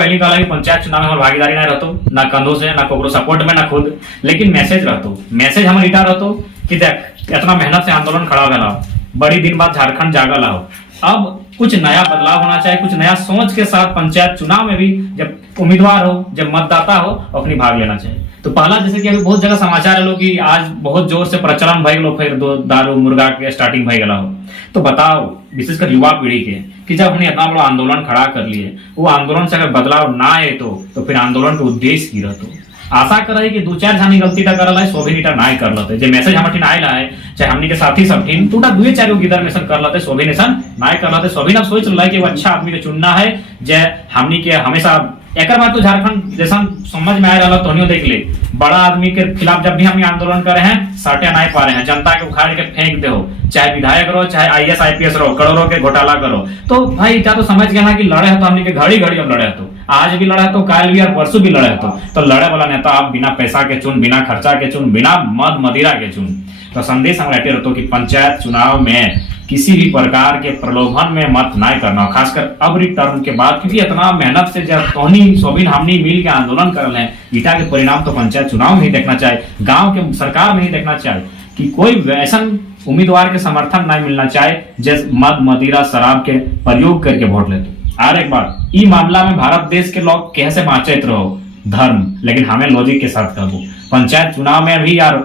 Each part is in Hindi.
पहली कहला कि पंचायत चुनाव में हमार भागीदारी ना रहतो, ना कंधों से, ना कोकरो सपोर्ट में, ना खुद, लेकिन मैसेज रहतो। मैसेज हमर इटा रहतो कि देख इतना मेहनत से आंदोलन खड़ा भेला हो, बड़ी दिन बाद झारखंड जागल हो, अब कुछ नया बदलाव होना चाहिए, कुछ नया सोच के साथ पंचायत चुनाव में भी जब उम्मीदवार हो, जब मतदाता हो, अपनी भाग लेना चाहिए। तो पहला जैसे कि अभी बहुत जगह समाचार है लोग कि आज बहुत जोर से प्रचलन भई लोग फिर दारू मुर्गा के स्टार्टिंग भई गला हो। तो बताओ विशेषकर युवा पीढ़ी के कि जब हमने इतना बड़ा आंदोलन खड़ा कर लिए, वो आंदोलन से अगर बदलाव ना आए तो फिर आंदोलन के उद्देश्य की रहतो। आशा करे कि दो चार जानी गलती टा करल है, सो भी नीटा नाय कर लते। जे मैसेज हमटिन आइला है, चाहे हमनी के साथी सब टीम टूटा दुए चार गो गिदर में कर लते, सो भी नेशन नाय कर लते। सो भी ना सोच रहा है कि वो अच्छा आदमी के चुनना है, जे हमनी के हमेशा एक बात तो झारखंड जैसा समझ में आ रहा तो देख ले, बड़ा आदमी के खिलाफ जब भी हम आंदोलन कर रहे हैं साटे नहीं पा रहे हैं, जनता के उखाड़ के फेंक दे हो, चाहे विधायक रहो, चाहे IAS IPS रहो, करोड़ों के घोटाला करो। तो भाई क्या तो समझ गया ना कि लड़े है तो हमने के घड़ी घड़ी अब लड़े है, तो आज भी लड़े तो काल भी और परसों भी लड़े तो लड़े वाला नेता आप बिना पैसा के चुन, बिना खर्चा के चुन, बिना मद मदिरा के चुन। तो संदेश हम रहते रहते कि पंचायत चुनाव में किसी भी प्रकार के प्रलोभन में मत ना करना, खासकर अब टर्म के बाद, क्योंकि इतना मेहनत से जब तोहनी सोबिन हमनी मिल के आंदोलन कर रहे हैं, ईटा के परिणाम तो पंचायत चुनाव में ही देखना चाहिए, गांव के सरकार में ही देखना चाहिए कि कोई ऐसा उम्मीदवार के समर्थन नहीं मिलना चाहिए जैसे मद मदिरा शराब के प्रयोग करके वोट लेते। और एक बात, ई मामला में भारत देश के लोग कैसे बाँचत रहो धर्म, लेकिन हमें लॉजिक के साथ कहो। पंचायत चुनाव में भी यार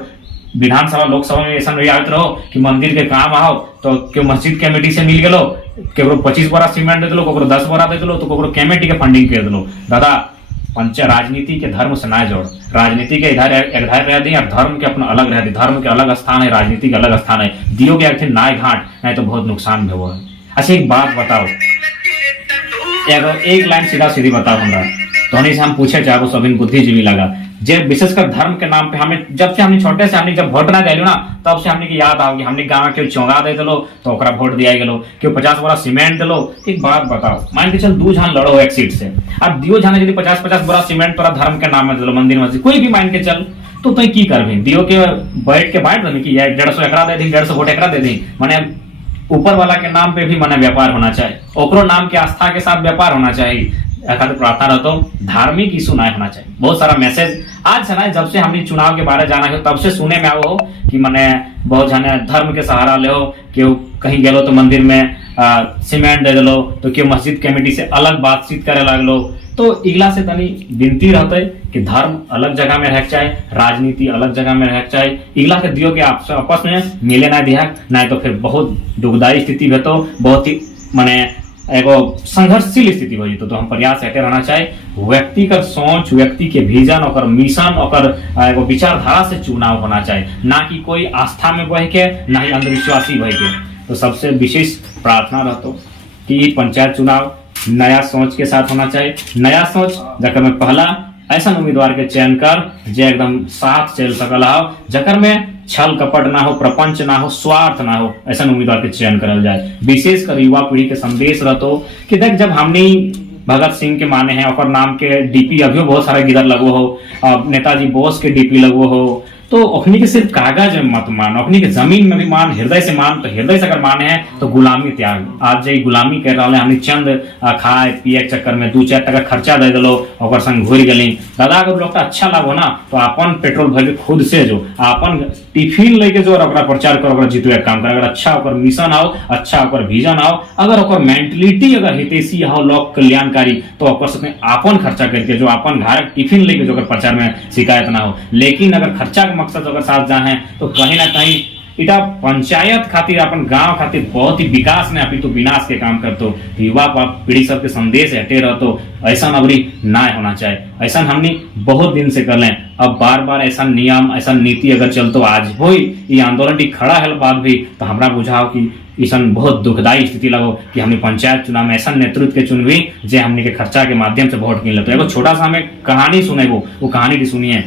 विधानसभा लोकसभा में ऐसा नहीं आते रहो कि मंदिर के काम आओ तो क्यों मस्जिद कमेटी से मिल गलो, केवरो 25 बोरा सीमेंट दे दलो, केवरो 10 बोरा दे दलो, तो केवरो कमेटी के फंडिंग कर दलो। दादा पंचायत राजनीति के धर्म से ना जोड़, राजनीति के इधर रह दी और धर्म के अपना अलग रह दी, धर्म के अलग स्थान है, राजनीति के अलग स्थान है, दियो के एक नाय घाट नहीं तो बहुत नुकसान भी हुआ। अच्छा एक बात बताओ, एक लाइन सीधा सीधी बताओ हमरा, तो से हम पूछे चाहे सभी बुद्धिजीवी लगा, जब विशेषकर धर्म के नाम पे हमें जब से हमने छोटे से हमने जब वोट ना दिलो ना, तब से हमने की याद आओगी, हमने गांव के चौंगा दे दिलो तो ओकरा वोट दिया गेलो, क्यों 50 बोरा सीमेंट दिलो। एक बात बताओ, मान के चल 2 जान लड़ो एक सीट से, अब दियो जाने यदि 50-50 बोरा सीमेंट तोरा धर्म के नाम में दिलो, मंदिर मस्जिद कोई भी मान के चल, तो तुम की करबी, दियो के बैठ के बांट दे कि 150 एकरा दे दी, 150 वोट एकरा दे दी, माने ऊपर वाला के नाम पे भी माने व्यापार होना चाहिए, ओकरो नाम के आस्था के साथ व्यापार होना चाहिए। प्रार्थना रहता हूँ धार्मिक इशू ना होना चाहिए। बहुत सारा मैसेज आज है ना, जब से हमने चुनाव के बारे जाना है तब से सुने में आओ कि मैंने बहुत जाने धर्म के सहारा ले हो, क्यों कहीं गेलो तो मंदिर में सीमेंट दे दिलो, तो क्यों मस्जिद कमेटी से अलग बातचीत करे लगलो। तो इगला से तनी विनती रहते कि धर्म अलग जगह में रहना चाहिए, राजनीति अलग जगह में रहना चाहिए। इगला के दियो के आपस में मिले ना दिया, नहीं तो फिर बहुत दुखदायी स्थिति में, तो बहुत ही माने एगो संघर्षशील स्थिति हो तो हम प्रयास ऐसे रहना चाहिए, व्यक्तिगत सोच, व्यक्ति के विजन और मिशन और एगो विचारधारा से चुनाव होना चाहिए, ना कि कोई आस्था में बह के, ना ही अंधविश्वासी बह के। तो सबसे विशेष प्रार्थना रहता कि पंचायत चुनाव नया सोच के साथ होना चाहिए। नया सोच जकर में पहला ऐसा उम्मीदवार के चयन कर जे एकदम साथ चल सकल हो, जकर में छल कपट ना हो, प्रपंच ना हो, स्वार्थ ना हो, ऐसा उम्मीदवार के चयन करल जाए। विशेषकर युवा पीढ़ी के संदेश रहतो कि देख जब हमने भगत सिंह के माने हैं और नाम के डीपी अभी बहुत सारा गिदर लगो हो, नेताजी बोस के डीपी लगो हो, तो ओखनी के सिर्फ कागज में मत मान, ओखनी के जमीन में भी मान, हृदय से मान। तो हृदय से अगर माने हैं तो गुलामी त्याग। आज जे गुलामी कर रहा है, हमने चंद खाए पिए के चक्कर में 2-4 टका खर्चा दे दिलो और संग घुर गली। दादा अगर लोग अच्छा लागो ना तो अपन पेट्रोल भर के खुद से जो अपन टिफिन लेके जो प्रचार करो, जीतवे काम कर। अगर अच्छा ओकर मिशन आओ, अच्छा ओकर विजन आओ, अगर ओकर मेंटलिटी अगर हितैषी हो, लोक कल्याणकारी, तो ओकर से अपन खर्चा करके जो अपन घर टिफिन लेके जो प्रचार में शिकायत ना हो। लेकिन अगर खर्चा मकसद अगर साथ जाए तो कहीं ना कहीं इटा पंचायत खातिर अपन गांव खातिर बहुत ही विकास ने अभी तो विनाश के काम करतो। युवा पीढ़ी सबके संदेश हटे रहतो ऐसा अबरी ना होना चाहिए। ऐसा हमने बहुत दिन से कर लें, अब बार बार ऐसा नियम ऐसा नीति अगर चलतो आज हो ये आंदोलन की खड़ा है बात भी, तो हमरा बुझाओ कि ऐसा बहुत दुखदायी स्थिति लगो कि हमने पंचायत चुनाव में ऐसा नेतृत्व के चुनवी जे हमने के खर्चा के माध्यम से वोट किन लेते। एगो छोटा सा हमें कहानी सुने, वो कहानी की सुनिए।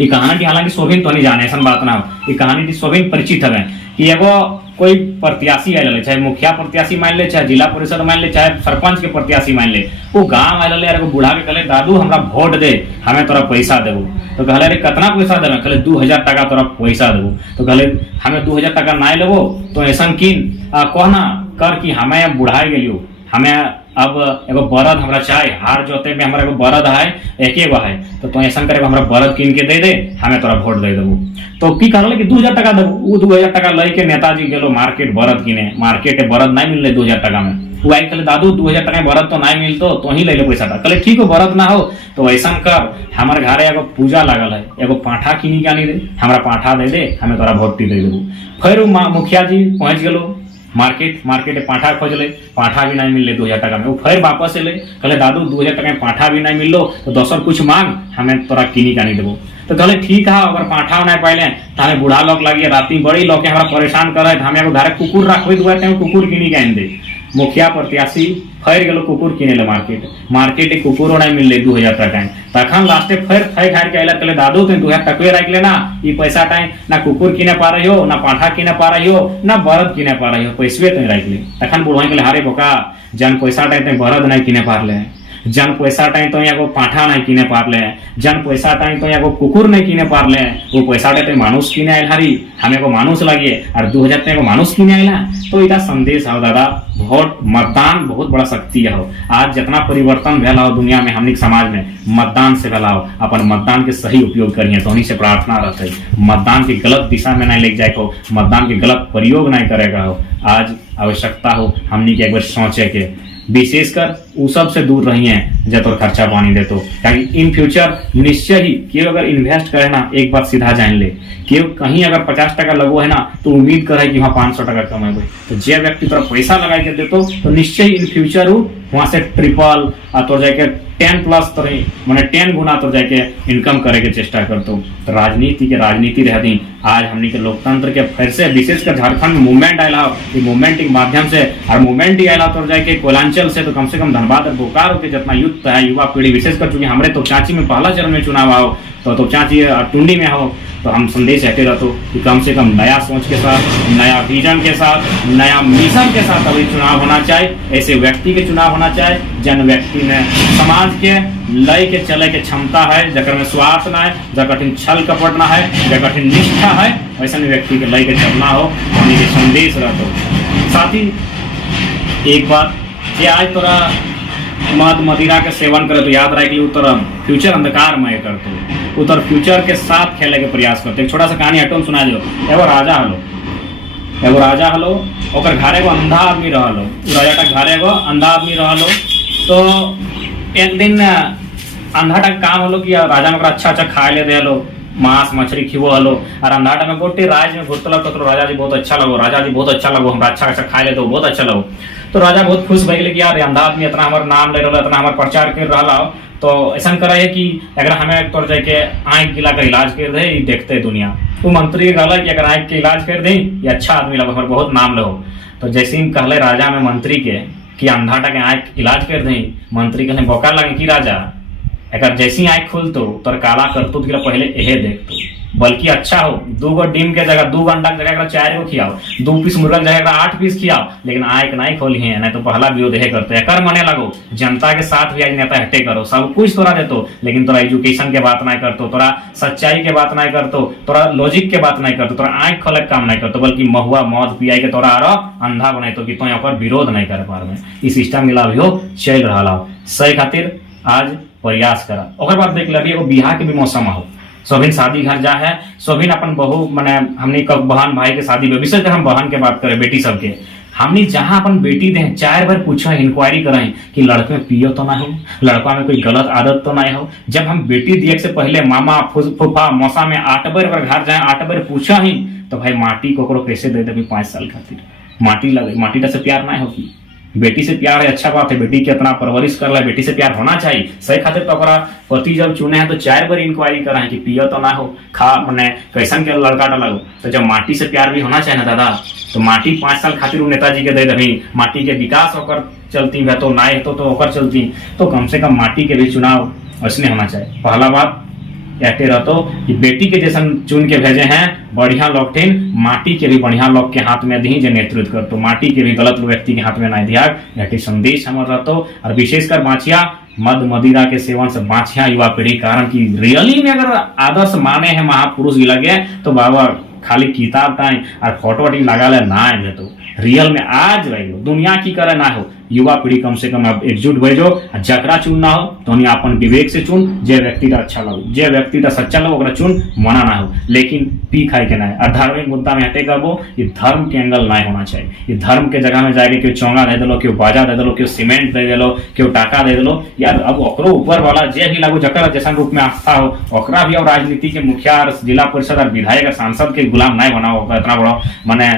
ये कहानी हालांकि सोभिन तो नहीं जाने, ऐसा बात ना हो, ये कहानी सोभिन परिचित है कि एगो कोई प्रत्याशी आए, चाहे मुखिया प्रत्याशी मान ले, चाहे जिला परिषद मान ले, चाहे सरपंच के प्रत्याशी मान ले, वो गांव आए एगो बूढ़ा के कहले दादू हमरा वोट दे, हमें तोरा पैसा देबो। तो कहले अरे कितना पैसा देबे? कहले 2000 टका तोरा पैसा देबो। तो कहले हमें 2000 टका ना लेबो तो ऐसा किन कहना कर कि हमें बुढ़ाई गेलियो, हमें अब एगो बरद हमरा चाहे, हार जोते में हमारा एगो बरद है, एक एगो है, तो ऐसा करे हमरा बरद कीन के दे दे, हमें तोरा वोट दे देबू। तो की कहले कि 2000 टका देबू। वो 2000 टका लेके नेताजी गेलो मार्केट बरद किने, मार्केट बरद नहीं मिलले 2000 टका में। वो आई कहले दादू 2000 टका में बरद तो नहीं मिलतो, तो ही ले ले पैसा। कहले ठीक हो, बरद ना हो तो ऐसा कर, हमारे घरे एगो पूजा लागल है, एगो पाठा किनी के आनी दे, हमरा पाठा दे दे, हमें तोरा वोट दे देबू। फिर मुखिया जी पहुंच गेलो मार्केट पाठा खोजले, पाठा भी नहीं मिलले 2000 टका में। वो फिर वापस एले, कहले दादू 2000 टका में पाठा भी नहीं मिललो, तो दोसर कुछ मांग, हमें तोरा किनी का नहीं देबो। तो कहले ठीक है, अगर पाठा नहीं पाइले तो हमें बूढ़ा लोग लगी, राती बड़ी लोग के हमरा परेशान करे, हमें एगो घरे कुकुर रखबे दुआते कुकुर किनी के आन दे। मुखिया प्रत्याशी फिर गेलो कुकुर किने ले मार्केट कुकुरो नहीं मिलले 2000 टका। तखन लास्टे फिर फै खार के आइला, कहले दादू तुम 2000 टका रख लेना, ई पैसा टाइम ना कुकुर किने पा रही हो, ना पाठा किने पा रही हो, ना बरद किने पा रही हो, पैसे तुम रख ले। तखन बुढ़वा कहले हारे बोका, जन पैसा टाइम तुम बरद नहीं किने पार ले, जन पैसा टाइम तो एगो पाठा नहीं किने पार ले, जन पैसा टाइम तो एगो कुकुर नहीं किने पार ले, वो पैसा टाइम तो मानुष किने आयल हारी, हमें को मानुष लगे और 2000 टाइम मानुष किने आयला। तो इतना संदेश है दादा, वोट मतदान बहुत बड़ा शक्ति है। आज जितना परिवर्तन भेल हो दुनिया में, हमनी समाज में, मतदान से भेला हो। अपन मतदान के सही उपयोग करिए, तो से प्रार्थना रहते, मतदान के गलत दिशा में नहीं लेके जाए को, मतदान के गलत प्रयोग नहीं करेगा हो। आज आवश्यकता हो हमनी के एक बार सोचे के, विशेषकर उ सब से दूर रही है जो तोर खर्चा पानी दे। तो इन फ्यूचर निश्चय ही केव अगर इन्वेस्ट करे ना, एक बात सीधा जान ले, केव कहीं अगर 50 टका लगो है ना, तो उम्मीद करे कि वहाँ 500 टका कमेबे। तो जे व्यक्ति तोरा पैसा लगा के देतो, तो निश्चय इन फ्यूचर वहां से ट्रिपल तो जाके 10 प्लस तो मैंने 10 गुना तो जाके इनकम करे के चेष्टा करतो। तो राजनीति रहती आज हमनी के लोकतंत्र के फिर से, विशेषकर झारखंड में मूवमेंट आयला, मूवमेंट के माध्यम से, और मूवमेंट ही आयला तो जाके कोयलांचल से, तो कम से कम धनबाद और बोकारो के जितना युक्त है युवा पीढ़ी, विशेषकर चूंकि हमारे तो चाची में पहला चरण में चुनाव आओ, तो चाची टुंडी में हो, तो हम संदेश ऐसे रहते कि कम से कम नया सोच के साथ, नया विजन के साथ, नया मिशन के साथ अभी चुनाव होना चाहिए। ऐसे व्यक्ति के चुनाव होना चाहिए जन व्यक्ति में समाज के लय के चले के क्षमता है, जकर में स्वार्थ ना है, जब कठिन छल कपट ना है, जब कठिन निष्ठा है, वैसे व्यक्ति के लय के चलना हो, उन्हीं के संदेश रहते। साथ ही एक बात, ये आज तोरा मद मदिरा के सेवन करे तो याद रहे कि उतर फ्यूचर अंधकार में करते, उतर फ्यूचर के साथ खेले के प्रयास करते। एक छोटा सा कहानी हटो सुना दो। एगो राजा हलो, ओकर घरे एगो अंधा आदमी रहलो, राजा का घरे एगो अंधा आदमी रहलो। तो एक दिन अंधा का काम हलो कि राजा में अच्छा खाए ले दे हलो, मांस मछली खिवो हलो, और अंधाटा में गोटे राज में घुरतल, तो राजा जी बहुत अच्छा लगो, हमरा अच्छा खाए ले, तो बहुत अच्छा लगो। तो राजा बहुत खुश भइल कि यार अंधा आदमी इतना हमार नाम ले रहा, इतना हमार प्रचार कर रहा, तो ऐसा करे है कि अगर हमें तोड़ जाके आँख गिला का इलाज कर दे, देखते दुनिया। वो मंत्री कहला कि अगर आँख के इलाज कर दे, ये अच्छा आदमी लगे, हमारे बहुत नाम लो। तो जैसे ही कहले राजा में मंत्री के कि अंधाटा के आँख इलाज कर दे, मंत्री कहले बौका लगे कि राजा अगर जैसी आँख खुलतो तोर काला करतूत गिरा पहले एहे देखतो, बल्कि अच्छा हो 2 गो डिम के जगह 2 अंडा के जगह 4 गो खियाओ, 2 पीस मुर्गा के जगह 8 पीस खियाओ, लेकिन आँख नहीं खोली है, नहीं तो पहला विरोध है करते कर मने लगो। जनता के साथ भी आज नेता हटे करो, सब कुछ तोरा देतो, लेकिन तोरा एजुकेशन के बात नहीं करतो, तोरा सच्चाई के बात नहीं करतो, तोरा लॉजिक के बात नहीं करतो, तोरा आँख खोले काम नहीं करतो, बल्कि महुआ मौत पियाई के तोरा आरो अंधा बनाई तो कि तो यहाँ पर विरोध नहीं कर पा रहे। ई सिस्टम मिला भी हो चल रहा हो, सही खातिर आज प्रयास करा। ओकर बाद देख लगी एगो बिहार के भी मौसम हो, सोभिन शादी घर जा है, सोभिन अपन बहू मने हमनी बहन भाई के शादी में, विशेषकर हम बहन के बात करें, बेटी सबके, हमनी जहां अपन बेटी दें 4 बार पूछे, इंक्वायरी करें कि लड़के में पियो तो ना हो, लड़का में कोई गलत आदत तो ना हो। जब हम बेटी दिए से पहले मामा फूफा मौसा में 8 बार अगर घर जाए 8 बार पूछा ही, तो भाई माटी को कैसे दे दे 5 साल खातिर, माटी लगे, माटी से प्यार ना होगी। बेटी से प्यार है, अच्छा बात है, बेटी के इतना परवरिश कर ला, बेटी से प्यार होना चाहिए, सही खातिर। तो पति जब चुने हैं तो 4 बार इंक्वायरी करा है कि पियो तो ना हो, खा मने कैसन के लड़का डाला हो। तो जब माटी से प्यार भी होना चाहिए ना दादा, तो माटी 5 साल खातिर नेताजी के दे दही, माटी के विकास होकर चलती है, तो ना तो होकर चलती, तो कम से कम माटी के भी चुनाव उसने होना चाहिए। पहला बात कहते रहते कि बेटी के जैसा चुन के भेजे हैं बढ़िया लोग थे, माटी के भी बढ़िया लोग के हाथ में दी जो नेतृत्व कर, तो माटी के भी गलत व्यक्ति के हाथ में नहीं दिया। यह संदेश हमारे रहते, और विशेषकर बाँचिया मद मदिरा के सेवन से बाँचिया युवा पीढ़ी, कारण की रियली में अगर आदर्श माने हैं महापुरुष लगे, तो बाबा खाली किताब टाइम और फोटो लगा ले ना है, तो रियल में आज रही दुनिया की करे ना हो, युवा पीढ़ी कम से कम अब एकजुट भेजो, जकरा चुनना हो तो अपन विवेक से चुन, जे व्यक्ति का अच्छा लगो, जे व्यक्ति का सच्चा लगो ओकरा चुन, मना ना हो, लेकिन पी खाई के ना है। और धार्मिक मुद्दा में हटे करबो, ये धर्म के एंगल नहीं होना चाहिए। ये धर्म के जगह में जाके क्यों चौंगा दे दिलो, क्यों बाजा दे दिलो, क्यों सीमेंट दे दिलो, क्यों टाका दे दिलो, यार अब ओकरो ऊपर वाला जे भी लागू जकर जैसा रूप में आस्था हो ओकरा भी और राजनीति के मुखिया और जिला परिषद और विधायक और सांसद के गुलाम नहीं बनाओ। इतना बड़ा माने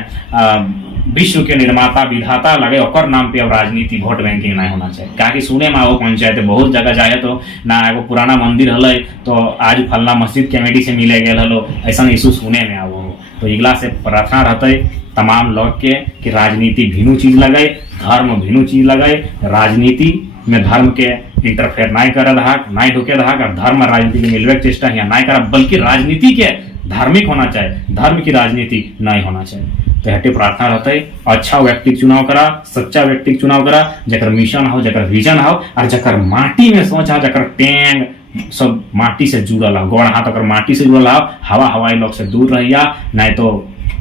विश्व के निर्माता विधाता लगे ओकर नाम पे अब राजनीति वोट बैंकिंग नहीं होना चाहिए। काहे सुने में आओ पंचायत बहुत जगह जाए तो ना एगो पुराना मंदिर हल तो आज फलना मस्जिद कमेटी से मिले गए हलो, ऐसा इशू सुने में आओ। तो इगला से प्रार्थना रहते तमाम लोग के कि राजनीति भिन्न चीज लगे, धर्म भिन्न चीज लगे, राजनीति में धर्म के इंटरफेयर नहीं कर रहा, नहीं ढुके रहा, धर्म और राजनीति के मिलवे चेष्टा यहाँ नहीं करा, बल्कि राजनीति के धार्मिक होना चाहिए, धर्म की राजनीति नहीं होना चाहिए। तो हटे प्रार्थना रहता है अच्छा व्यक्ति चुनाव करा, सच्चा व्यक्ति चुनाव करा, जकर मिशन हो, जकर विजन हो, और जकर माटी में सोच हो, जकर टेंग सब माटी से जुड़ल हो, गोड़ हाथ अगर माटी से जुड़ल हो, हवा हवाई लोग से दूर रहिया, नहीं तो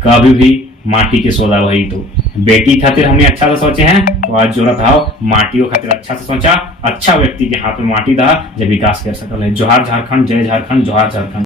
कभी भी माटी के सौदा वही। तो बेटी खातिर हमने अच्छा से सोचे हैं तो आज जरूरत हो माटियों खातिर अच्छा से सोचा, अच्छा व्यक्ति के हाथ में माटी दा जब विकास कर सकल है। जोहार झारखंड, जय झारखंड, जोहार झारखंड।